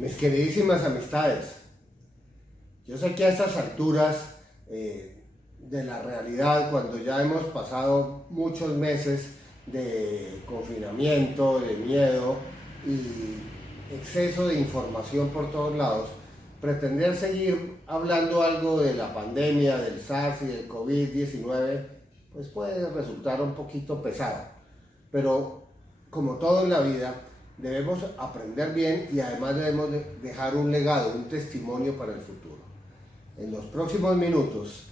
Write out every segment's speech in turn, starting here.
Mis queridísimas amistades, yo sé que a estas alturas de la realidad, cuando ya hemos pasado muchos meses de confinamiento, de miedo y exceso de información por todos lados, pretender seguir hablando algo de la pandemia, del SARS y del COVID-19, pues puede resultar un poquito pesado. Pero como todo en la vida, debemos aprender bien y además debemos dejar un legado, un testimonio para el futuro. En los próximos minutos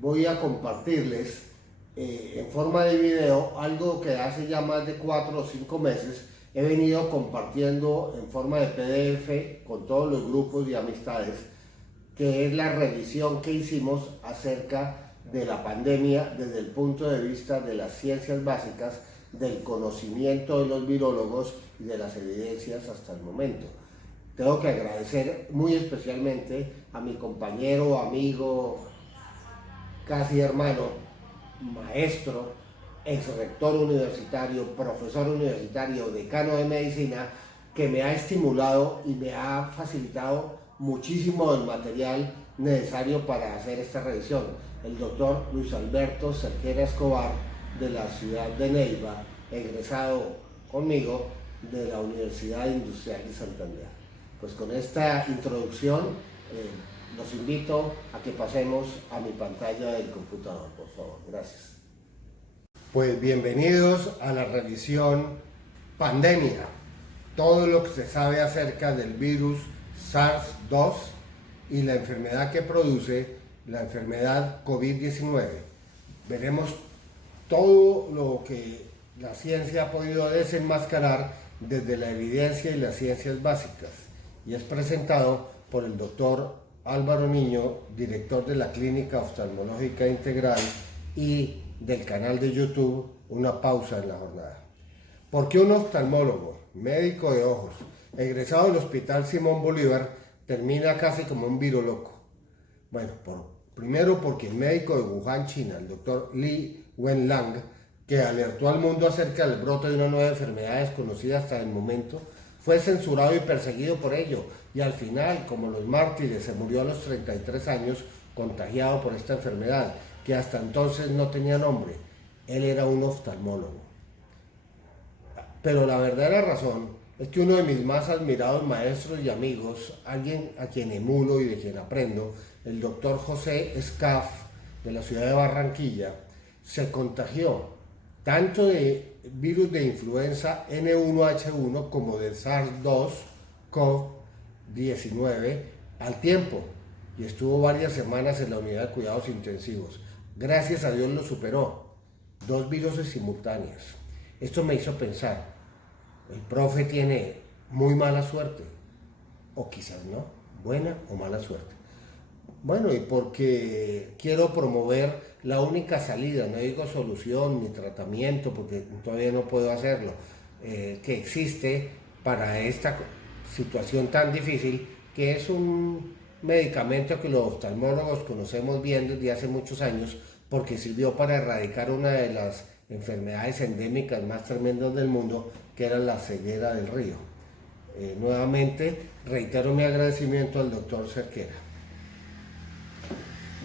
voy a compartirles en forma de video algo que hace ya más de 4 o 5 meses he venido compartiendo en forma de PDF con todos los grupos y amistades, que es la revisión que hicimos acerca de la pandemia desde el punto de vista de las ciencias básicas, del conocimiento de los virólogos y de las evidencias hasta el momento. Tengo que agradecer muy especialmente a mi compañero, amigo, casi hermano, maestro, ex rector universitario, profesor universitario, decano de medicina, que me ha estimulado y me ha facilitado muchísimo el material necesario para hacer esta revisión. El doctor Luis Alberto Cerquera Escobar, de la ciudad de Neiva, egresado conmigo de la Universidad Industrial de Santander. Pues con esta introducción los invito a que pasemos a mi pantalla del computador, por favor. Gracias. Pues bienvenidos a la revisión pandemia. Todo lo que se sabe acerca del virus SARS-2 y la enfermedad que produce la enfermedad COVID-19. Veremos todo lo que la ciencia ha podido desenmascarar desde la evidencia y las ciencias básicas, y es presentado por el doctor Álvaro Niño, director de la Clínica Oftalmológica Integral y del canal de YouTube Una Pausa en la Jornada. ¿Por qué un oftalmólogo, médico de ojos, egresado del Hospital Simón Bolívar, termina casi como un virólogo? Bueno, primero porque el médico de Wuhan, China, el doctor Li Wenlang, que alertó al mundo acerca del brote de una nueva enfermedad desconocida hasta el momento, fue censurado y perseguido por ello, y al final, como los mártires, se murió a los 33 años contagiado por esta enfermedad, que hasta entonces no tenía nombre. Él era un oftalmólogo. Pero la verdadera razón es que uno de mis más admirados maestros y amigos, alguien a quien emulo y de quien aprendo, el doctor José Escaf, de la ciudad de Barranquilla, se contagió tanto de virus de influenza N1H1 como del SARS-2-CoV-19 al tiempo, y estuvo varias semanas en la unidad de cuidados intensivos. Gracias a Dios lo superó. 2 viruses simultáneas. Esto me hizo pensar, el profe tiene muy mala suerte, o quizás no, buena o mala suerte. Bueno, y porque quiero promover la única salida, no digo solución ni tratamiento, porque todavía no puedo hacerlo, que existe para esta situación tan difícil, que es un medicamento que los oftalmólogos conocemos bien desde hace muchos años, porque sirvió para erradicar una de las enfermedades endémicas más tremendas del mundo, que era la ceguera del río. Nuevamente reitero mi agradecimiento al doctor Cerquera.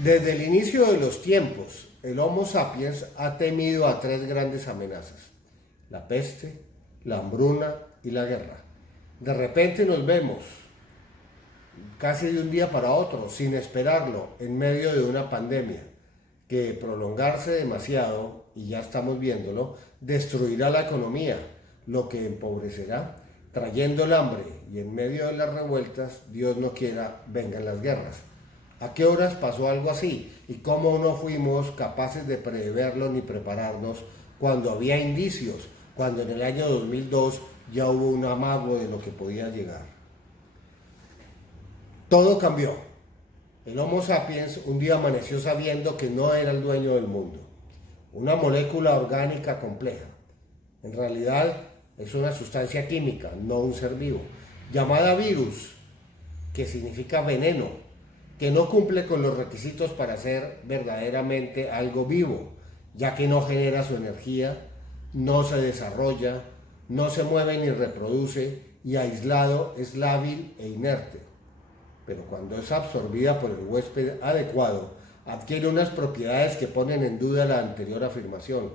Desde el inicio de los tiempos, el Homo sapiens ha temido a 3 grandes amenazas: la peste, la hambruna y la guerra. De repente nos vemos, casi de un día para otro, sin esperarlo, en medio de una pandemia que, prolongarse demasiado, y ya estamos viéndolo, destruirá la economía, lo que empobrecerá, trayendo el hambre, y en medio de las revueltas, Dios no quiera, vengan las guerras. ¿A qué horas pasó algo así? ¿Y cómo no fuimos capaces de preverlo ni prepararnos cuando había indicios, cuando en el año 2002 ya hubo un amago de lo que podía llegar? Todo cambió. El Homo sapiens un día amaneció sabiendo que no era el dueño del mundo. Una molécula orgánica compleja. En realidad es una sustancia química, no un ser vivo, llamada virus, que significa veneno, que no cumple con los requisitos para ser verdaderamente algo vivo, ya que no genera su energía, no se desarrolla, no se mueve ni reproduce, y aislado es lábil e inerte, pero cuando es absorbida por el huésped adecuado, adquiere unas propiedades que ponen en duda la anterior afirmación,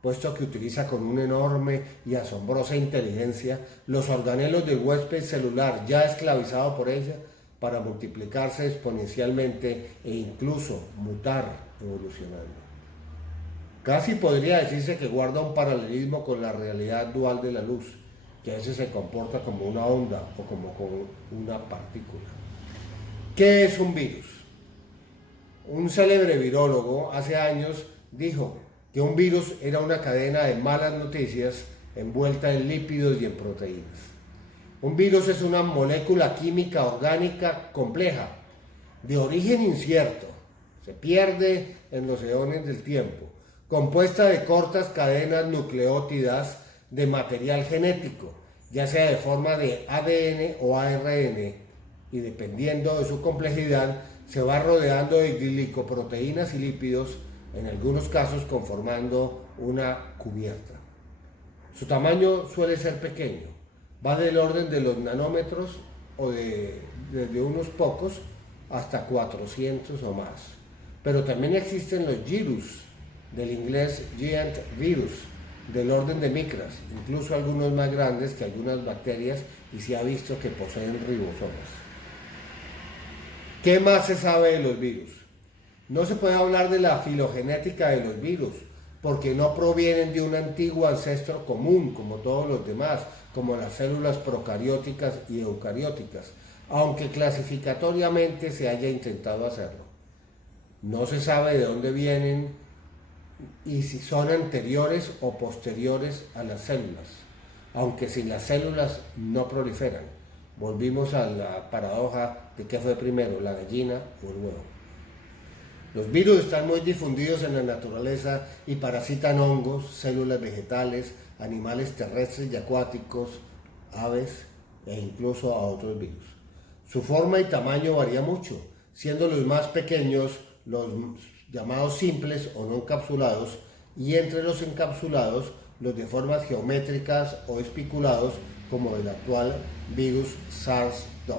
puesto que utiliza con una enorme y asombrosa inteligencia los organelos del huésped celular ya esclavizado por ella para multiplicarse exponencialmente e incluso mutar evolucionando. Casi podría decirse que guarda un paralelismo con la realidad dual de la luz, que a veces se comporta como una onda o como con una partícula. ¿Qué es un virus? Un célebre virólogo hace años dijo que un virus era una cadena de malas noticias envuelta en lípidos y en proteínas. Un virus es una molécula química orgánica compleja, de origen incierto, se pierde en los eones del tiempo, compuesta de cortas cadenas nucleótidas de material genético, ya sea de forma de ADN o ARN, y dependiendo de su complejidad, se va rodeando de glicoproteínas y lípidos, en algunos casos conformando una cubierta. Su tamaño suele ser pequeño, va del orden de los nanómetros o desde unos pocos hasta 400 o más. Pero también existen los virus, del inglés giant virus, del orden de micras, incluso algunos más grandes que algunas bacterias, y se ha visto que poseen ribosomas. ¿Qué más se sabe de los virus? No se puede hablar de la filogenética de los virus, porque no provienen de un antiguo ancestro común, como todos los demás, como las células procarióticas y eucarióticas, aunque clasificatoriamente se haya intentado hacerlo. No se sabe de dónde vienen y si son anteriores o posteriores a las células, aunque si las células no proliferan. Volvimos a la paradoja de qué fue primero, la gallina o el huevo. Los virus están muy difundidos en la naturaleza y parasitan hongos, células vegetales, animales terrestres y acuáticos, aves e incluso a otros virus. Su forma y tamaño varía mucho, siendo los más pequeños los llamados simples o no encapsulados, y entre los encapsulados los de formas geométricas o espiculados, como el actual virus SARS-2.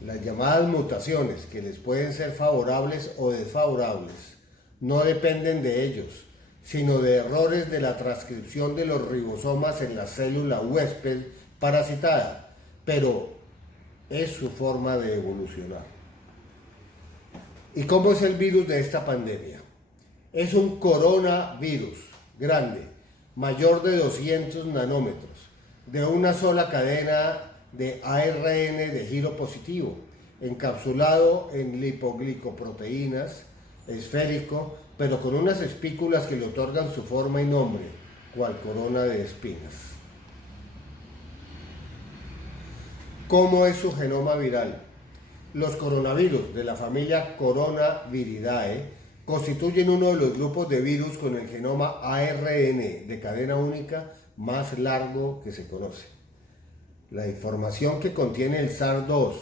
Las llamadas mutaciones, que les pueden ser favorables o desfavorables, no dependen de ellos, sino de errores de la transcripción de los ribosomas en la célula huésped parasitada, pero es su forma de evolucionar. ¿Y cómo es el virus de esta pandemia? Es un coronavirus grande, mayor de 200 nanómetros, de una sola cadena de ARN de giro positivo, encapsulado en lipoglicoproteínas, esférico, pero con unas espículas que le otorgan su forma y nombre, cual corona de espinas. ¿Cómo es su genoma viral? Los coronavirus de la familia Coronaviridae constituyen uno de los grupos de virus con el genoma ARN de cadena única más largo que se conoce. La información que contiene el SARS-2,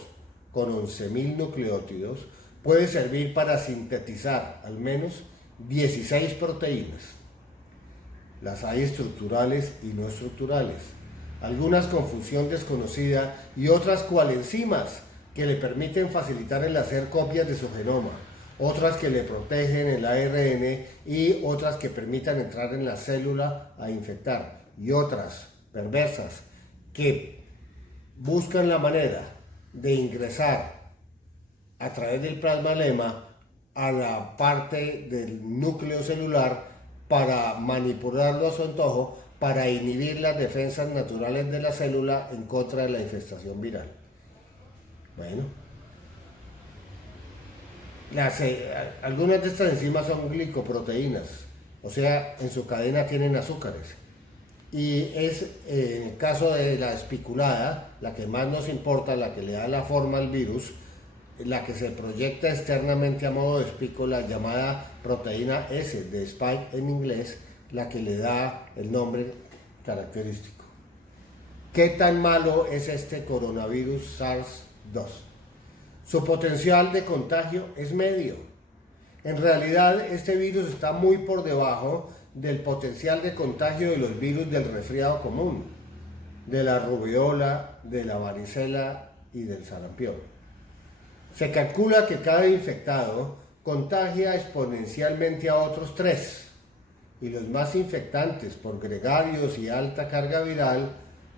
con 11.000 nucleótidos, puede servir para sintetizar al menos 16 proteínas. Las hay estructurales y no estructurales, algunas con función desconocida y otras coenzimas que le permiten facilitar el hacer copias de su genoma, otras que le protegen el ARN y otras que permitan entrar en la célula a infectar, y otras perversas que buscan la manera de ingresar a través del plasmalema a la parte del núcleo celular para manipularlo a su antojo, para inhibir las defensas naturales de la célula en contra de la infestación viral. Bueno, algunas de estas enzimas son glicoproteínas, o sea, en su cadena tienen azúcares. Y es en el caso de la espiculada, la que más nos importa, la que le da la forma al virus, la que se proyecta externamente a modo de espícula, llamada proteína S, de spike en inglés, la que le da el nombre característico. ¿Qué tan malo es este coronavirus SARS-2? Su potencial de contagio es medio. En realidad, este virus está muy por debajo del potencial de contagio de los virus del resfriado común. de la rubiola, de la varicela y del sarampión. Se calcula que cada infectado contagia exponencialmente a otros 3, y los más infectantes por gregarios y alta carga viral,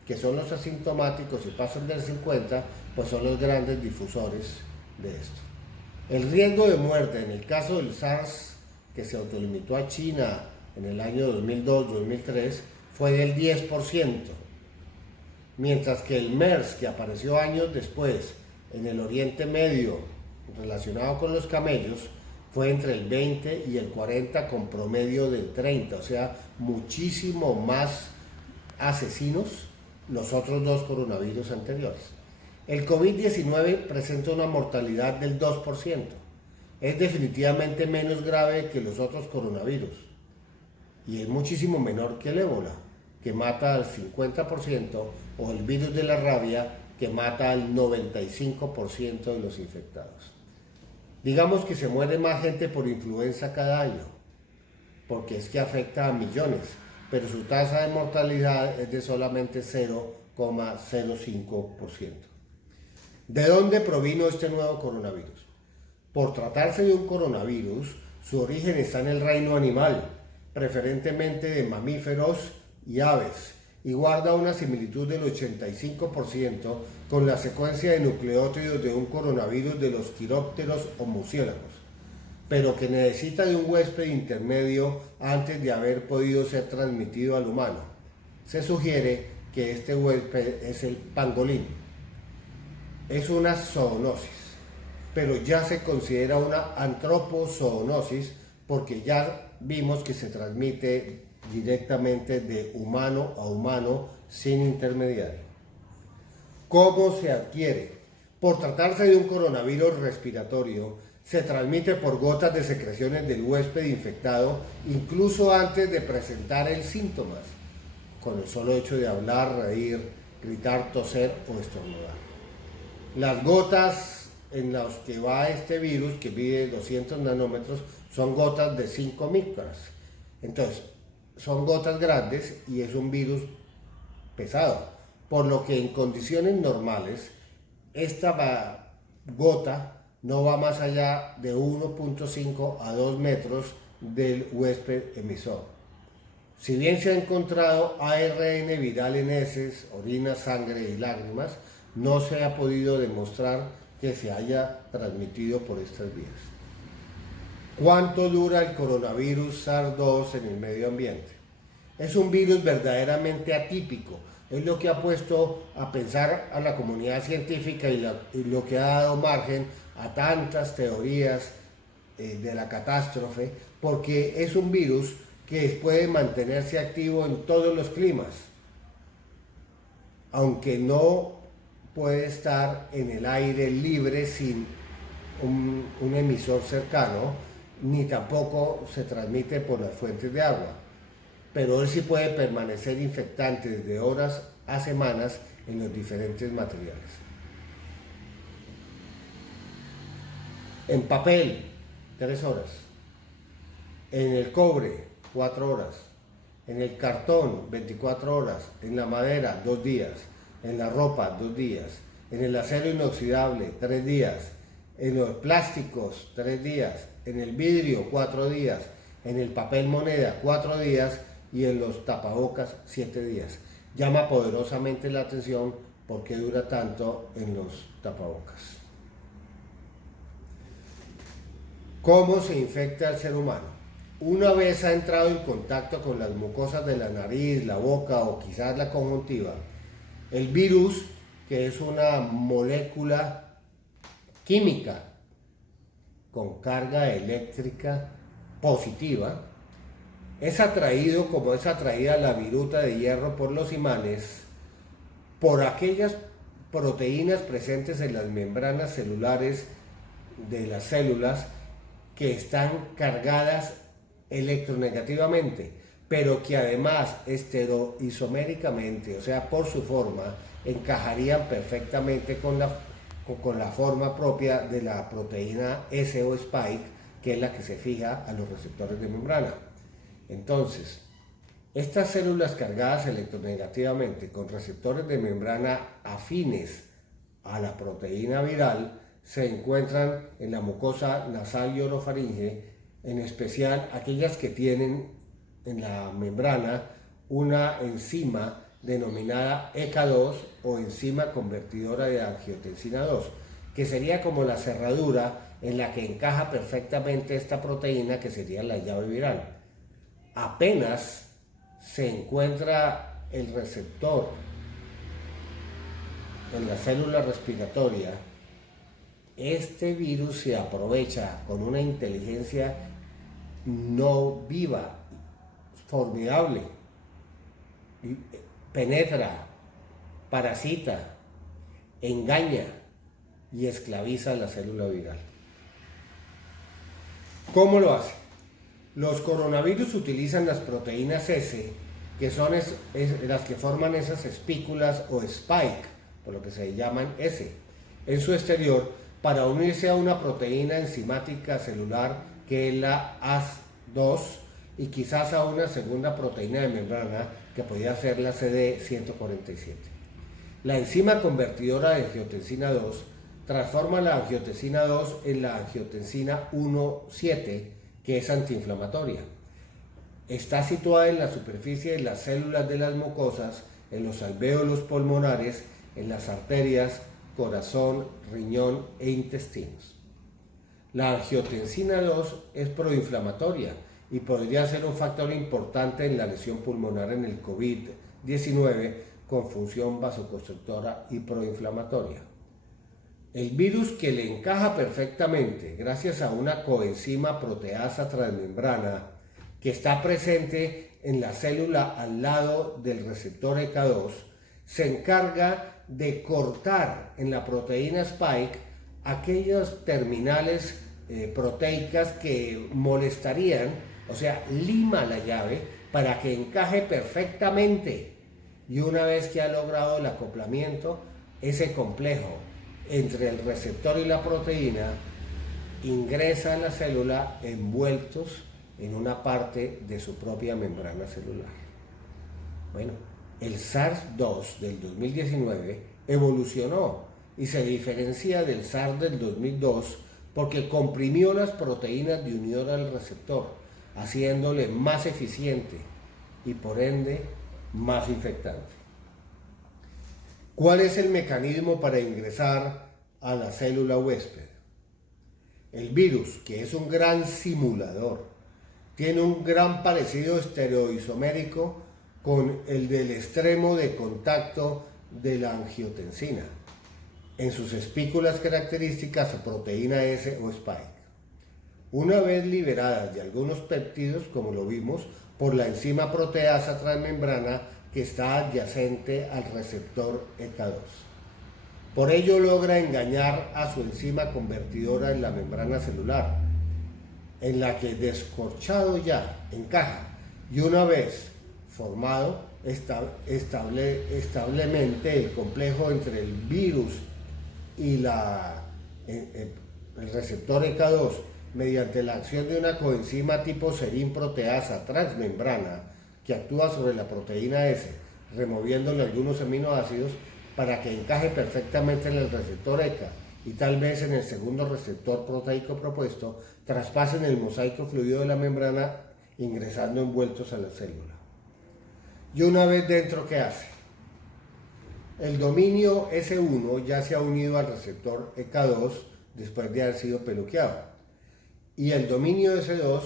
que son los asintomáticos y pasan del 50, pues son los grandes difusores de esto. El riesgo de muerte en el caso del SARS, que se autolimitó a China en el año 2002-2003, fue del 10%, mientras que el MERS, que apareció años después en el Oriente Medio relacionado con los camellos, fue entre el 20 y el 40 con promedio del 30, o sea, muchísimo más asesinos los otros 2 coronavirus anteriores. El COVID-19 presenta una mortalidad del 2%. Es definitivamente menos grave que los otros coronavirus y es muchísimo menor que el ébola, que mata al 50%, o el virus de la rabia, que mata al 95% de los infectados. Digamos que se muere más gente por influenza cada año, porque es que afecta a millones, pero su tasa de mortalidad es de solamente 0,05%. ¿De dónde provino este nuevo coronavirus? Por tratarse de un coronavirus, su origen está en el reino animal, preferentemente de mamíferos y aves, y guarda una similitud del 85% con la secuencia de nucleótidos de un coronavirus de los quirópteros o murciélagos, pero que necesita de un huésped intermedio antes de haber podido ser transmitido al humano. Se sugiere que este huésped es el pangolín. Es una zoonosis, pero ya se considera una antroposoonosis porque ya vimos que se transmite directamente de humano a humano sin intermediario. ¿Cómo se adquiere? Por tratarse de un coronavirus respiratorio, se transmite por gotas de secreciones del huésped infectado incluso antes de presentar el síntomas, con el solo hecho de hablar, reír, gritar, toser o estornudar. Las gotas en las que va este virus, que mide 200 nanómetros, son gotas de 5 micras. Entonces, son gotas grandes y es un virus pesado, por lo que en condiciones normales esta gota no va más allá de 1.5 a 2 metros del huésped emisor. Si bien se ha encontrado ARN viral en heces, orina, sangre y lágrimas, no se ha podido demostrar que se haya transmitido por estas vías. ¿Cuánto dura el coronavirus SARS-2 en el medio ambiente? Es un virus verdaderamente atípico. Es lo que ha puesto a pensar a la comunidad científica y lo que ha dado margen a tantas teorías de la catástrofe, porque es un virus que puede mantenerse activo en todos los climas, aunque no puede estar en el aire libre sin un emisor cercano, ni tampoco se transmite por las fuentes de agua, pero él sí puede permanecer infectante desde horas a semanas en los diferentes materiales. En papel, 3 horas. En el cobre, 4 horas. En el cartón, 24 horas. En la madera, 2 días. En la ropa, 2 días. En el acero inoxidable, 3 días. En los plásticos, 3 días. En el vidrio, 4 días. En el papel moneda, 4 días. Y en los tapabocas, 7 días. Llama poderosamente la atención por qué dura tanto en los tapabocas. ¿Cómo se infecta al ser humano? Una vez ha entrado en contacto con las mucosas de la nariz, la boca o quizás la conjuntiva, el virus, que es una molécula química con carga eléctrica positiva, es atraído, como es atraída la viruta de hierro por los imanes, por aquellas proteínas presentes en las membranas celulares de las células que están cargadas electronegativamente, pero que además estereoisoméricamente, o sea, por su forma, encajarían perfectamente con la forma propia de la proteína S o spike, que es la que se fija a los receptores de membrana. Entonces, Estas células cargadas electronegativamente con receptores de membrana afines a la proteína viral se encuentran en la mucosa nasal y orofaringe, en especial aquellas que tienen en la membrana una enzima denominada ECA2 o enzima convertidora de angiotensina 2, que sería como la cerradura en la que encaja perfectamente esta proteína, que sería la llave viral. Apenas se encuentra el receptor en la célula respiratoria, este virus se aprovecha con una inteligencia no viva, formidable, penetra, parasita, engaña y esclaviza la célula viral. ¿Cómo lo hace? Los coronavirus utilizan las proteínas S, que son las que forman esas espículas o spike, por lo que se llaman S, en su exterior para unirse a una proteína enzimática celular que es la AS2 y quizás a una segunda proteína de membrana que podría ser la CD147. La enzima convertidora de angiotensina 2 transforma la angiotensina 2 en la angiotensina 1,7, que es antiinflamatoria. Está situada en la superficie de las células de las mucosas, en los alvéolos pulmonares, en las arterias, corazón, riñón e intestinos. La angiotensina 2 es proinflamatoria y podría ser un factor importante en la lesión pulmonar en el COVID-19 con función vasoconstrictora y proinflamatoria. El virus, que le encaja perfectamente gracias a una coenzima proteasa transmembrana que está presente en la célula al lado del receptor ECA2, se encarga de cortar en la proteína spike aquellas terminales proteicas que molestarían, o sea, lima la llave para que encaje perfectamente. Y una vez que ha logrado el acoplamiento, ese complejo entre el receptor y la proteína ingresa a la célula envueltos en una parte de su propia membrana celular. Bueno, el SARS-2 del 2019 evolucionó y se diferencia del SARS del 2002 porque comprimió las proteínas de unión al receptor, haciéndole más eficiente y por ende más infectante. ¿Cuál es el mecanismo para ingresar a la célula huésped? El virus, que es un gran simulador, tiene un gran parecido estereoisomérico con el del extremo de contacto de la angiotensina en sus espículas características o proteína S o spike. Una vez liberadas de algunos péptidos, como lo vimos, por la enzima proteasa transmembrana que está adyacente al receptor ECA2. Por ello logra engañar a su enzima convertidora en la membrana celular, en la que descorchado ya encaja, y una vez formado establemente el complejo entre el virus y el receptor ECA2 mediante la acción de una coenzima tipo serin proteasa transmembrana que actúa sobre la proteína S, removiéndole algunos aminoácidos para que encaje perfectamente en el receptor ECA y tal vez en el segundo receptor proteico propuesto, traspasen el mosaico fluido de la membrana ingresando envueltos a la célula. Y una vez dentro, ¿qué hace? El dominio S1 ya se ha unido al receptor ECA2 después de haber sido peluqueado. Y el dominio S2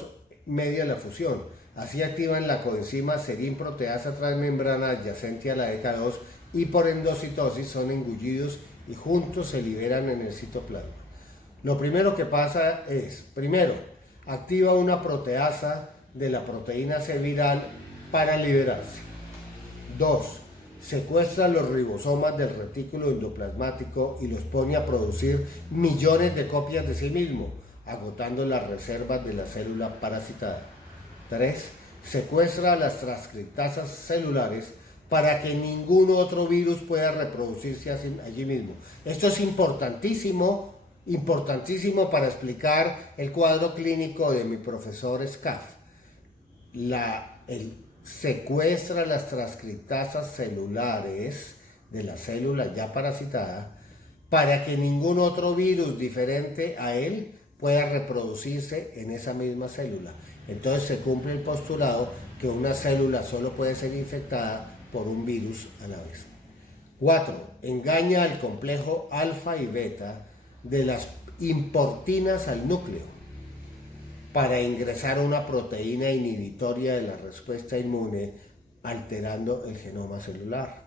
media la fusión. Así activan la coenzima serin proteasa transmembrana adyacente a la ECA2 y por endocitosis son engullidos y juntos se liberan en el citoplasma. Lo primero que pasa es, primero, activa una proteasa de la proteína C viral para liberarse. 2. Secuestra los ribosomas del retículo endoplasmático y los pone a producir millones de copias de sí mismo, agotando las reservas de la célula parasitada. 3. Secuestra las transcriptasas celulares para que ningún otro virus pueda reproducirse allí mismo. Esto es importantísimo para explicar el cuadro clínico de mi profesor Scaff. secuestra las transcriptasas celulares de la célula ya parasitada para que ningún otro virus diferente a él pueda reproducirse en esa misma célula. Entonces se cumple el postulado que una célula solo puede ser infectada por un virus a la vez. 4. Engaña al complejo alfa y beta de las importinas al núcleo para ingresar una proteína inhibitoria de la respuesta inmune, alterando el genoma celular.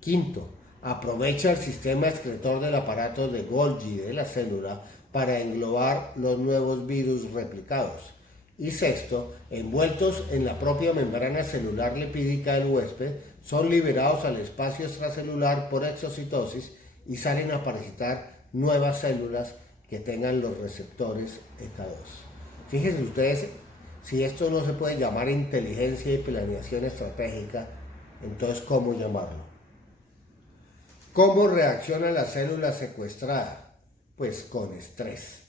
5. Aprovecha el sistema excretor del aparato de Golgi de la célula para englobar los nuevos virus replicados. Y 6. Envueltos en la propia membrana celular lipídica del huésped, son liberados al espacio extracelular por exocitosis y salen a parasitar nuevas células que tengan los receptores ECA2. Fíjense ustedes, si esto no se puede llamar inteligencia y planeación estratégica, entonces ¿cómo llamarlo? ¿Cómo reacciona la célula secuestrada? Pues con estrés.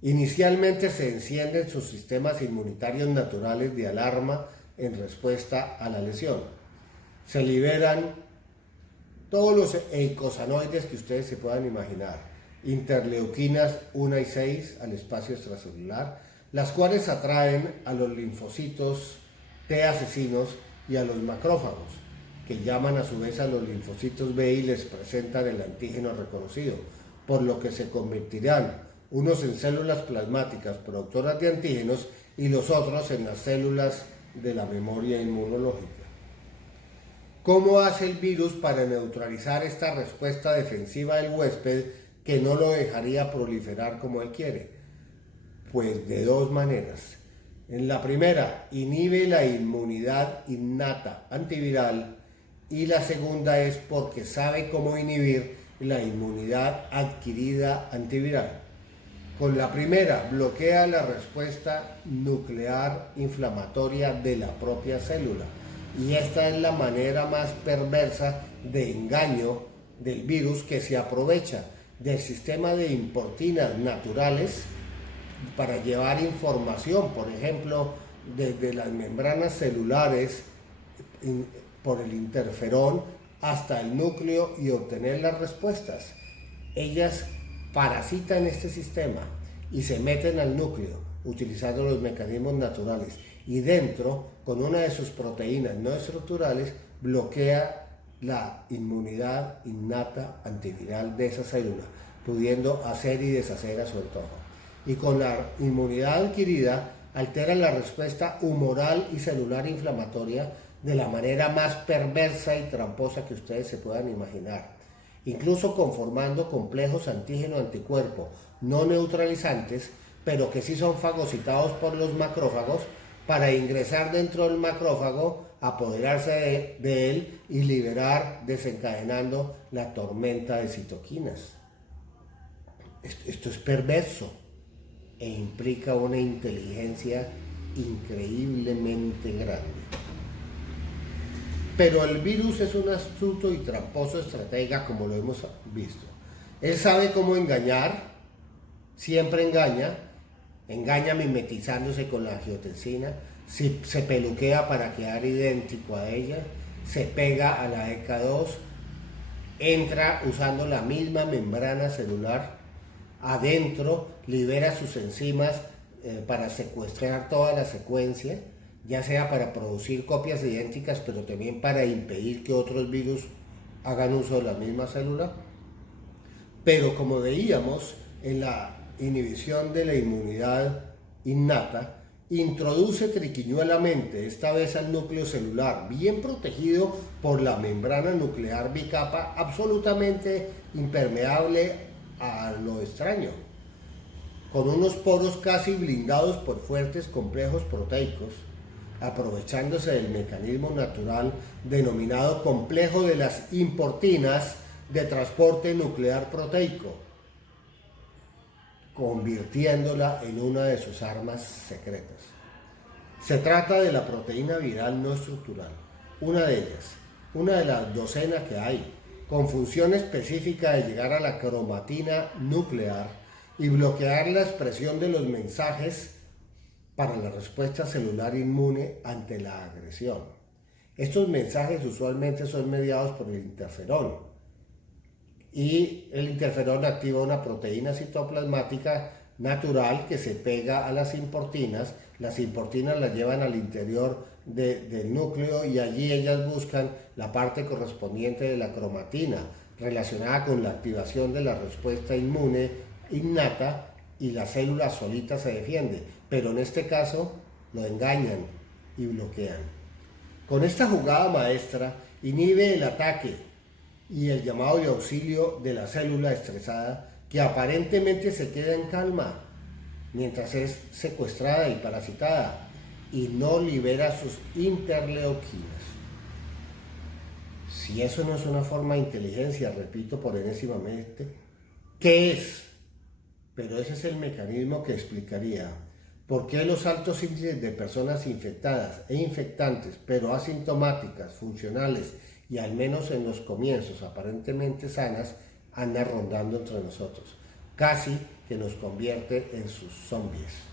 Inicialmente se encienden sus sistemas inmunitarios naturales de alarma en respuesta a la lesión. Se liberan todos los eicosanoides que ustedes se puedan imaginar, interleuquinas 1 y 6 al espacio extracelular, las cuales atraen a los linfocitos T asesinos y a los macrófagos, que llaman a su vez a los linfocitos B y les presentan el antígeno reconocido, por lo que se convertirán unos en células plasmáticas productoras de antígenos y los otros en las células de la memoria inmunológica. ¿Cómo hace el virus para neutralizar esta respuesta defensiva del huésped que no lo dejaría proliferar como él quiere? Pues de dos maneras. En la primera, inhibe la inmunidad innata antiviral, y la segunda es porque sabe cómo inhibir la inmunidad adquirida antiviral. Con la primera, bloquea la respuesta nuclear inflamatoria de la propia célula, y esta es la manera más perversa de engaño del virus, que se aprovecha del sistema de importinas naturales para llevar información, por ejemplo, desde las membranas celulares por el interferón hasta el núcleo y obtener las respuestas. Ellas parasitan este sistema y se meten al núcleo utilizando los mecanismos naturales, y dentro, con una de sus proteínas no estructurales, bloquea la inmunidad innata antiviral de esa célula, pudiendo hacer y deshacer a su antojo. Y con la inmunidad adquirida, altera la respuesta humoral y celular inflamatoria de la manera más perversa y tramposa que ustedes se puedan imaginar, incluso conformando complejos antígeno-anticuerpo no neutralizantes, pero que sí son fagocitados por los macrófagos para ingresar dentro del macrófago, apoderarse de él y liberar, desencadenando la tormenta de citoquinas. Esto es perverso e implica una inteligencia increíblemente grande. Pero el virus es un astuto y tramposo estratega, como lo hemos visto. Él sabe cómo engañar, siempre engaña mimetizándose con la angiotensina, se peluquea para quedar idéntico a ella, se pega a la ECA2, entra usando la misma membrana celular, adentro libera sus enzimas para secuestrar toda la secuencia, ya sea para producir copias idénticas, pero también para impedir que otros virus hagan uso de la misma célula. Pero como veíamos en la inhibición de la inmunidad innata, introduce triquiñuelamente, esta vez al núcleo celular, bien protegido por la membrana nuclear bicapa, absolutamente impermeable a lo extraño, con unos poros casi blindados por fuertes complejos proteicos, aprovechándose del mecanismo natural denominado complejo de las importinas de transporte nuclear proteico, convirtiéndola en una de sus armas secretas. Se trata de la proteína viral no estructural, una de ellas, una de las docenas que hay, con función específica de llegar a la cromatina nuclear y bloquear la expresión de los mensajes para la respuesta celular inmune ante la agresión. Estos mensajes usualmente son mediados por el interferón, y el interferón activa una proteína citoplasmática natural que se pega a las importinas. Las importinas las llevan al interior del núcleo y allí ellas buscan la parte correspondiente de la cromatina relacionada con la activación de la respuesta inmune innata, y la célula solita se defiende, pero en este caso lo engañan y bloquean. Con esta jugada maestra inhibe el ataque y el llamado de auxilio de la célula estresada, que aparentemente se queda en calma mientras es secuestrada y parasitada y no libera sus interleuquinas. Si eso no es una forma de inteligencia, repito por enésimamente, ¿qué es? Pero ese es el mecanismo que explicaría por qué los altos índices de personas infectadas e infectantes, pero asintomáticas, funcionales y al menos en los comienzos aparentemente sanas, andan rondando entre nosotros, casi que nos convierte en sus zombies.